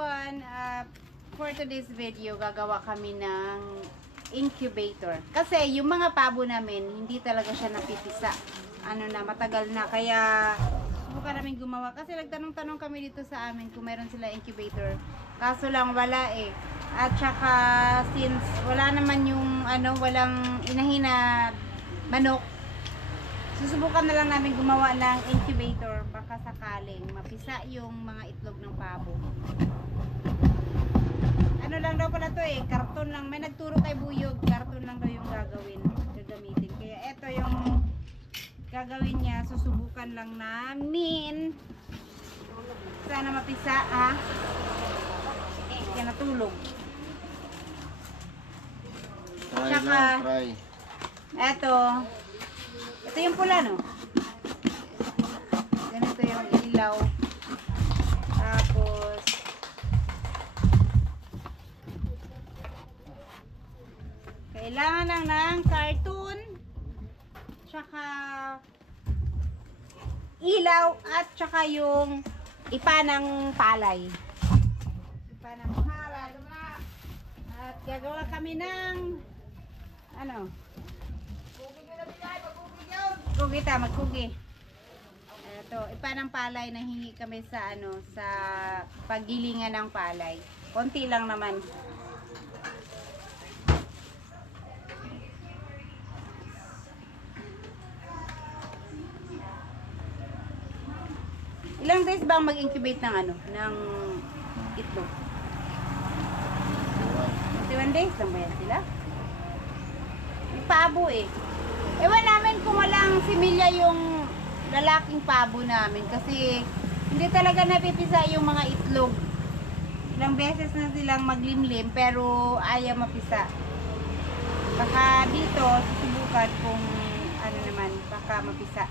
everyone, for today's video gagawa kami ng incubator kasi yung mga pabo namin hindi talaga siya napipisa, matagal na, kaya subukan namin gumawa kasi nagtanong-tanong kami dito sa amin kung meron sila incubator, kaso lang wala eh. At saka since wala naman yung walang inahin na manok, susubukan na lang namin gumawa ng incubator, baka sakaling mapisa yung mga itlog ng pabo. Ano lang daw pala to eh, karton lang. May nagturo kay Buyog, karton lang daw yung gagamitin. Kaya eto yung gagawin niya, susubukan lang namin. Sana mapisa ha. Kaya natulog. Try Tsaka, lang, try. Ito yung pula, no? Ganito yung ilaw. Tapos, kailangan lang ng cartoon, tsaka ilaw, at tsaka yung ipa ng palay. Ipa ng palay. At gagawa kami ng kugi ta, magkugi. Ito, ipa ng palay, nahingi kami sa sa paggilingan ng palay. Konti lang naman. Ilang days ba mag-incubate ng ng itlog? 21 days lang ba yan sila? May pabo eh. Ewan namin kung walang similya yung lalaking pabo namin kasi hindi talaga napipisa yung mga itlog. Ilang beses na silang maglimlim pero ayaw mapisa. Baka dito susubukan kung naman, baka mapisa.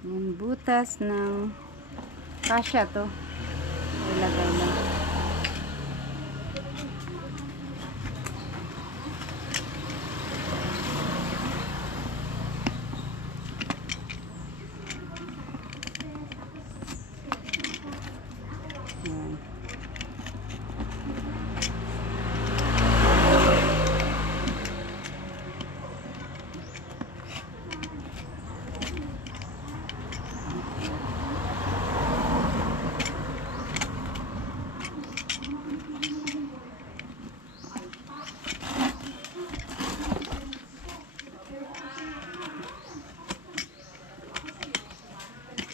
Yung butas ng kasya to, ilagay lang. Yan.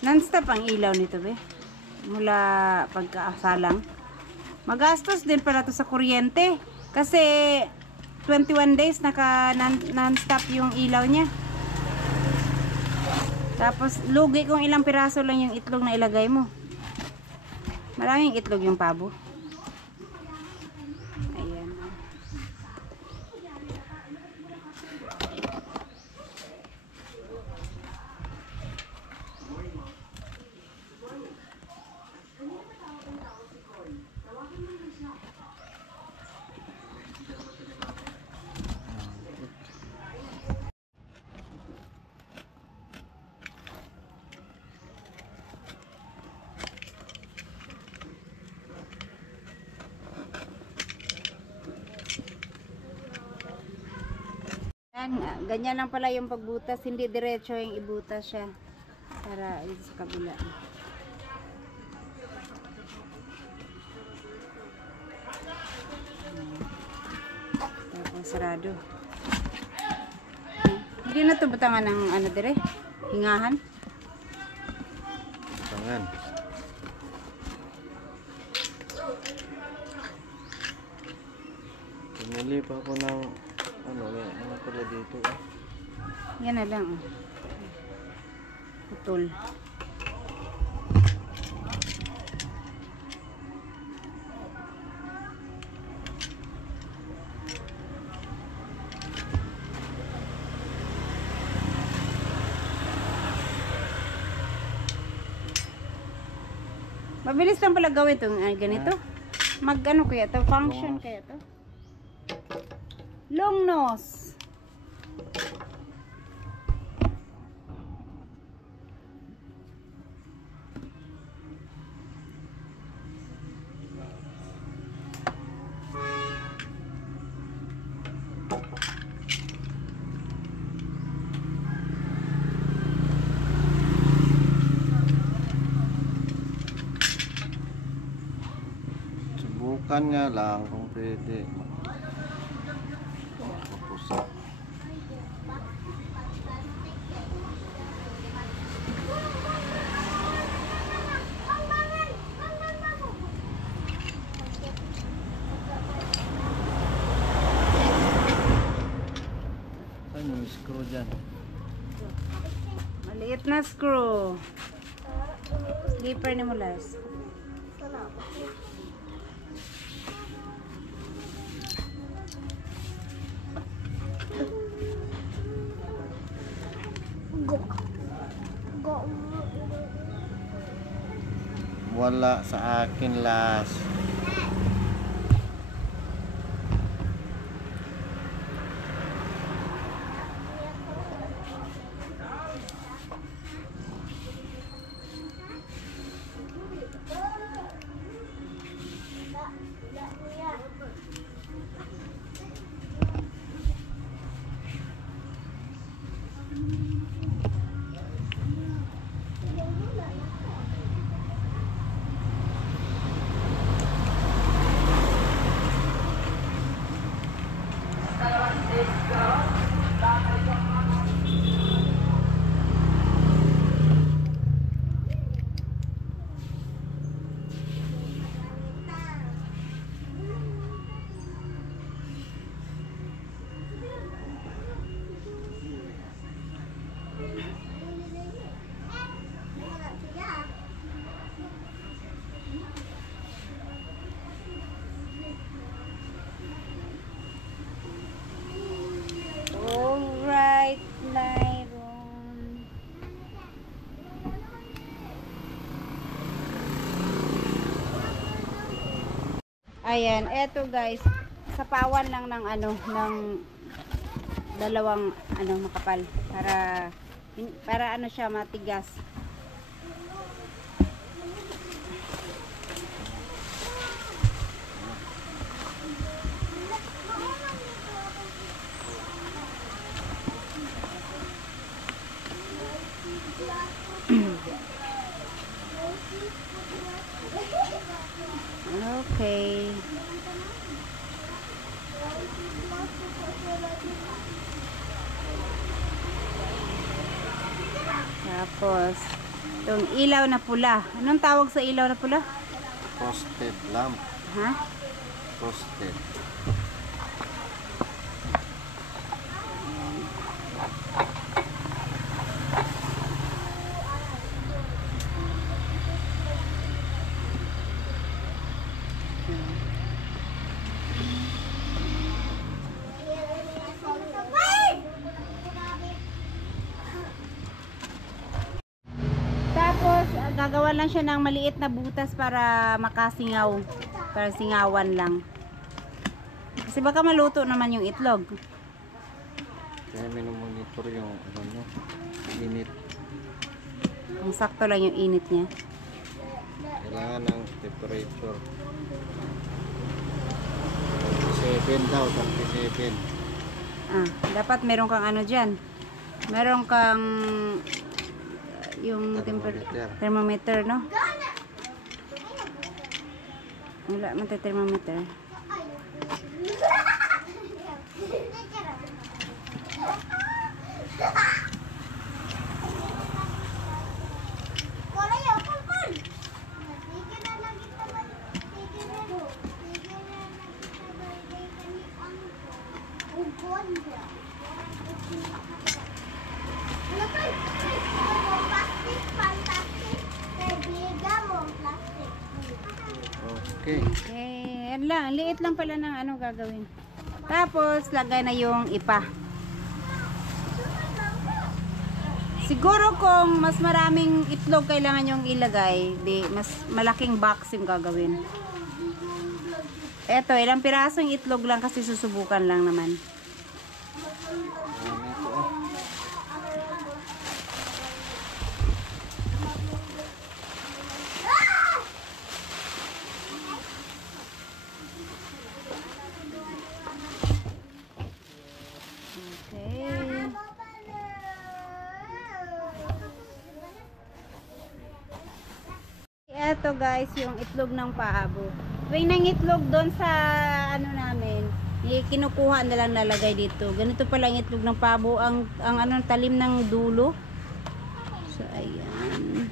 Non-stop ang ilaw nito, be. Mula pagkaasalang. Magastos din pala to sa kuryente. Kasi 21 days naka non-stop yung ilaw niya. Tapos lugi kung ilang piraso lang yung itlog na ilagay mo. Maraming itlog yung pabo. Ayan. Ganyan lang pala yung pagbutas, hindi diretso yung ibutas siya para sa kabila. Tapos sarado. Hindi na to butangan ng dire, hingahan. Tangan. Pumili pa ako ng pala dito eh. Yan na lang. Putol. Mabilis lang pala gawin itong ganito. Mag-ano kaya to? Function kaya to? Long nose. Subukan nga lang kung pwede. Kapusa. Saan yung screw dyan? Maliit na screw. Slipper ni Mulas. Wala sa akin last. Alright, Lyron. Ayan, eto guys, sapawan lang ng ano, ng dalawang ano makapal para ano siya matigas. Okay. Tapos, itong ilaw na pula. Anong tawag sa ilaw na pula? Frosted lamp. Ha? Frosted. Tapos, gagawa lang siya ng maliit na butas para makasingaw. Para singawan lang. Kasi baka maluto naman yung itlog. Kaya minomonitor yung ano niya, init. Kung sakto lang yung init niya. Kailangan ng temperature. 37 daw, 37. Dapat meron kang ano dyan. Meron kang yung thermometer, no? Wala man tayo thermometer. Okay. Yan lang, liit lang pala ng ano gagawin. Tapos lagay na yung ipa. Siguro kung mas maraming itlog kailangan yung ilagay, di mas malaking box yung gagawin. Eto, ilang pirasong itlog lang kasi susubukan lang naman. Ayan, ito oh. Okay. Eto guys, yung itlog ng paabo. Tuwing nang itlog doon sa ano namin, kinukuha na lang nalagay dito. Ganito pala ang itlog ng pabo, ang ano talim ng dulo. So ayan.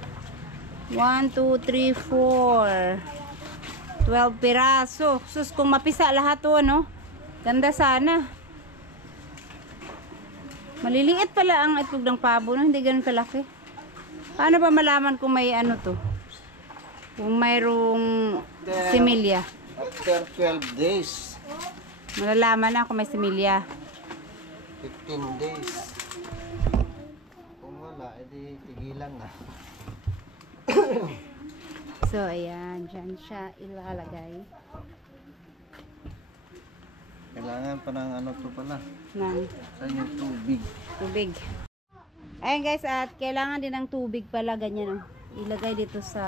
1 2 3 4 12 piraso. Sus, kung mapisa lahat 'to, ano? Ganda sana. Maliliit pala ang itlog ng pabo, no? Hindi ganun kalaki. Paano ba malaman kung may ano to? Kung mayroong similya. After 12 days, Malalaman na kung may similya. 15 days. Kung wala, edi tigilan na. So, ayan. Diyan siya ilalagay. Kailangan pa ng ano to pala. Ng Saan yung tubig? tubig. Ayan guys, at kailangan din ng tubig pala. Ganyan, oh. Ilagay dito sa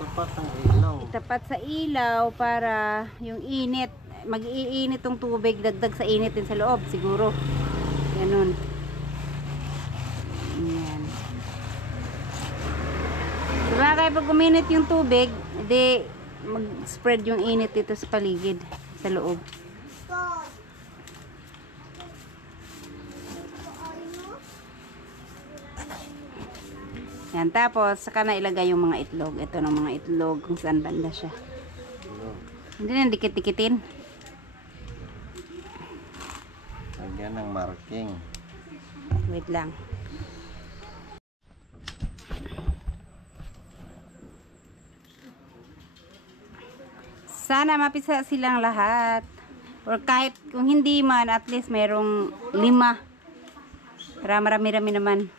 Tapat ng ilaw. tapat sa ilaw para yung init. Mag-iinit tong tubig. Dagdag sa init din sa loob, siguro. Ganun. Ayan. Diba kaya pag uminit yung tubig, edi mag-spread yung init dito sa paligid, sa loob. Yan, tapos saka na ilagay yung mga itlog. Ito ng mga itlog kung saan banda siya. Hindi na dikit-dikitin. Lagyan ng marking. Wait lang. Sana mapisa silang lahat. Or kahit kung hindi man, at least merong 5. Para marami-rami naman.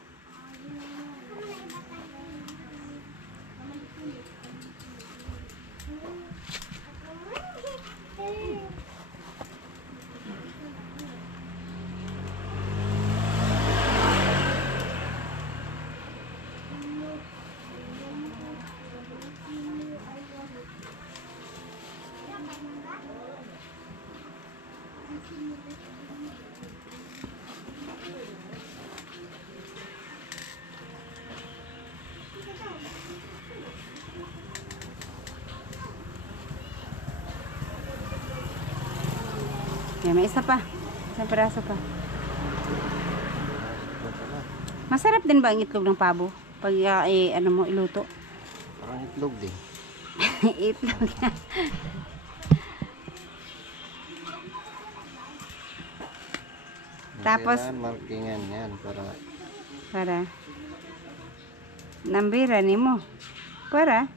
Yan, may isa pa. Isang piraso pa. Ito pala. Masarap din ba ang itlog ng pabo? Pag ano mo, iluto. Parang itlog din. Itlog yan. Tapos, Kailangan markingan yan para nambira ni mo. Para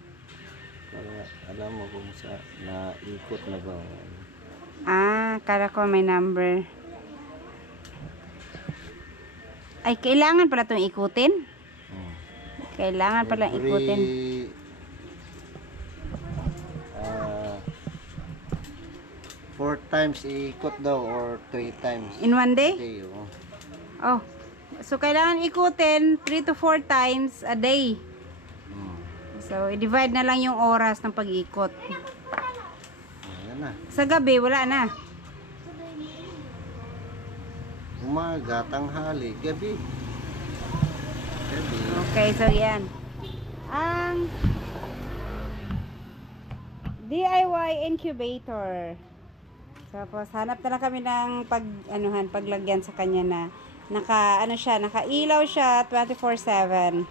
alam mo kung sa naikot na ba. kala ko may number. Ay, kailangan pala itong ikutin. Kailangan pala ikutin. 4 times ikot daw or 3 times. In one day? Okay, oh. Oh. So, kailangan ikutin 3 to 4 times a day. So, i-divide na lang yung oras ng pag-ikot. Ayan na. Sa gabi, wala na. Umaga, tanghali, gabi. Gabi. Okay, so yan. Ang DIY incubator. Tapos hanap na lang kami ng paglagyan sa kanya na nakailaw siya 24/7.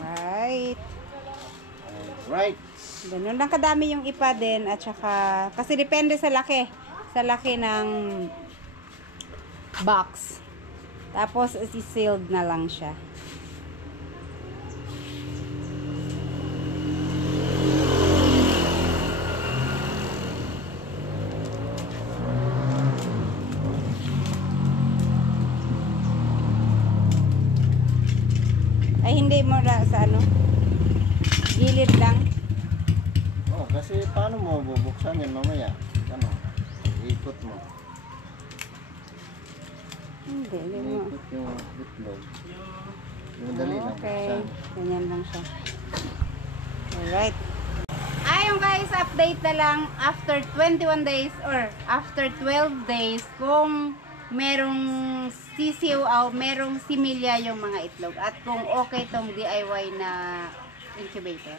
Alright. Right. Ganun lang kadami yung ipa din at saka kasi depende sa laki ng box. Tapos i-sealed na lang siya. Ay hindi mo na sa gilid lang. Oh, Kasi paano mo bubuksan yan mamaya? Ano? Ikot mo. Hindi mo. Ikot yung itlog. Madali lang Okay. buksan. Ganyan lang siya. Alright. Ayun guys, update na lang after 21 days or after 12 days kung merong sisiw o merong similya yung mga itlog at kung okay tong DIY na incubator.